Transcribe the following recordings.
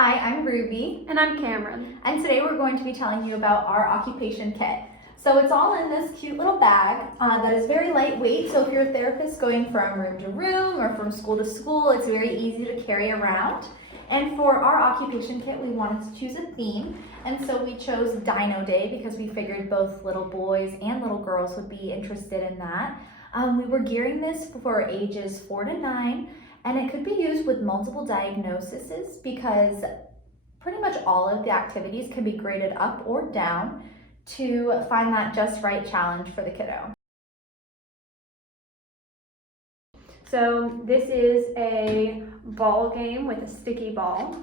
Hi, I'm Ruby. And I'm Cameron. And today we're going to be telling you about our occupation kit. So it's all in this cute little bag that is very lightweight. So if you're a therapist going from room to room or from school to school, it's very easy to carry around. And for our occupation kit, we wanted to choose a theme. And so we chose Dino Day because we figured both little boys and little girls would be interested in that. We were gearing this for ages 4 to 9. And it could be used with multiple diagnoses because pretty much all of the activities can be graded up or down to find that just right challenge for the kiddo. So this is a ball game with a sticky ball.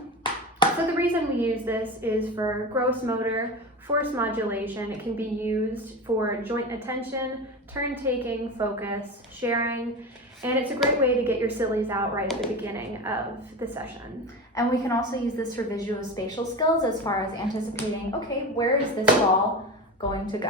So the reason we use this is for gross motor, force modulation. It can be used for joint attention, turn taking, focus, sharing, and it's a great way to get your sillies out right at the beginning of the session. And we can also use this for visual spatial skills as far as anticipating, okay, where is this ball going to go?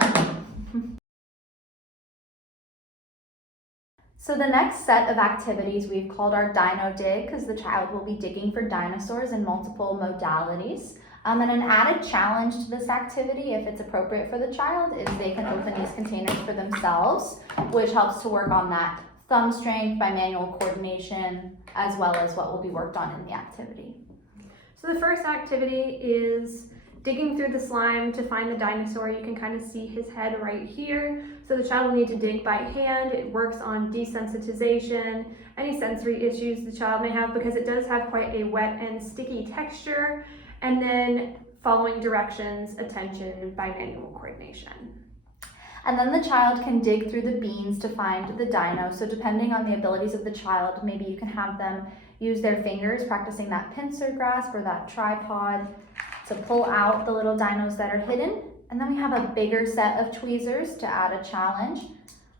So the next set of activities we've called our Dino Dig because the child will be digging for dinosaurs in multiple modalities. And an added challenge to this activity, if it's appropriate for the child, is they can open these containers for themselves, which helps to work on that thumb strength, bimanual coordination, as well as what will be worked on in the activity. So the first activity is digging through the slime to find the dinosaur. You can kind of see his head right here. So the child will need to dig by hand. It works on desensitization, any sensory issues the child may have because it does have quite a wet and sticky texture. And then following directions, attention, bimanual coordination. And then the child can dig through the beans to find the dino. So depending on the abilities of the child, maybe you can have them use their fingers, practicing that pincer grasp or that tripod to pull out the little dinos that are hidden. And then we have a bigger set of tweezers to add a challenge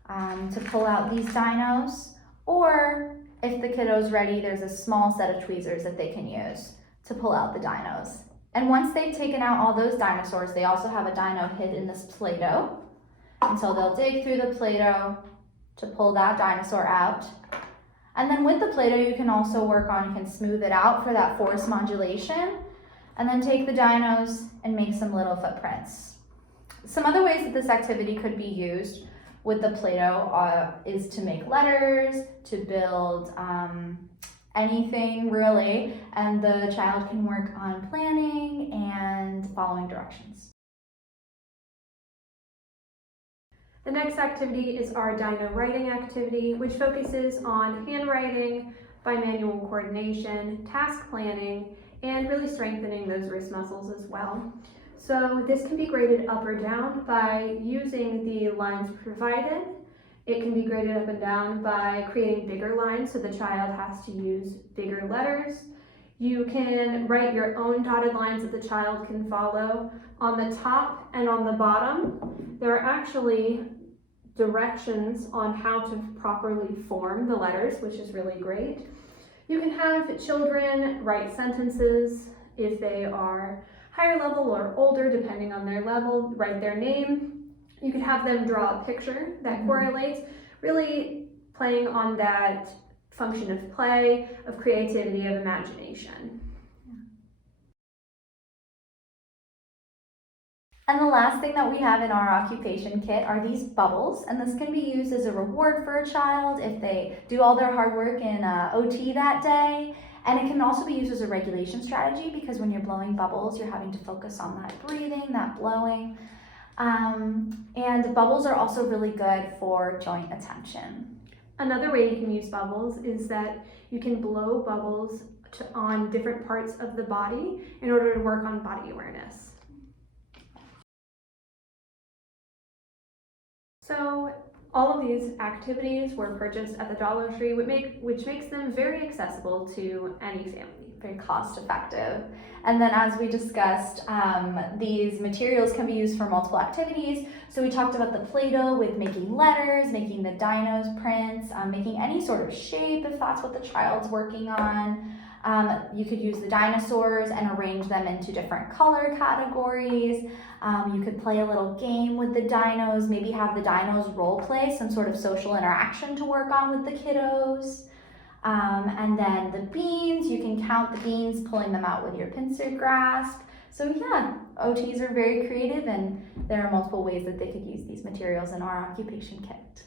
to pull out these dinos. Or if the kiddo's ready, there's a small set of tweezers that they can use to pull out the dinos. And once they've taken out all those dinosaurs, they also have a dino hid in this Play-Doh. And so they'll dig through the Play-Doh to pull that dinosaur out. And then with the Play-Doh, you can also work on, you can smooth it out for that force modulation. And then take the dinos and make some little footprints. Some other ways that this activity could be used with the Play-Doh is to make letters, to build anything really, and the child can work on planning and following directions. The next activity is our Dino Writing activity, which focuses on handwriting, bimanual coordination, task planning, and really strengthening those wrist muscles as well. So this can be graded up or down by using the lines provided. It can be graded up and down by creating bigger lines, so the child has to use bigger letters. You can write your own dotted lines that the child can follow. On the top and on the bottom, there are actually directions on how to properly form the letters, which is really great. You can have children write sentences if they are higher level or older, depending on their level, write their name. You could have them draw a picture that correlates, really playing on that function of play, of creativity, of imagination. And the last thing that we have in our occupation kit are these bubbles, and this can be used as a reward for a child if they do all their hard work in OT that day. And it can also be used as a regulation strategy because when you're blowing bubbles, you're having to focus on that breathing, that blowing. And bubbles are also really good for joint attention. Another way you can use bubbles is that you can blow bubbles on different parts of the body in order to work on body awareness. So all of these activities were purchased at the Dollar Tree, which makes them very accessible to any family. Very cost effective. And then as we discussed, these materials can be used for multiple activities. So we talked about the Play-Doh with making letters, making the dinos prints, making any sort of shape if that's what the child's working on. You could use the dinosaurs and arrange them into different color categories. You could play a little game with the dinos, maybe have the dinos role play some sort of social interaction to work on with the kiddos. And then the beans, you can count the beans, pulling them out with your pincer grasp. So yeah, OTs are very creative, and there are multiple ways that they could use these materials in our occupation kit.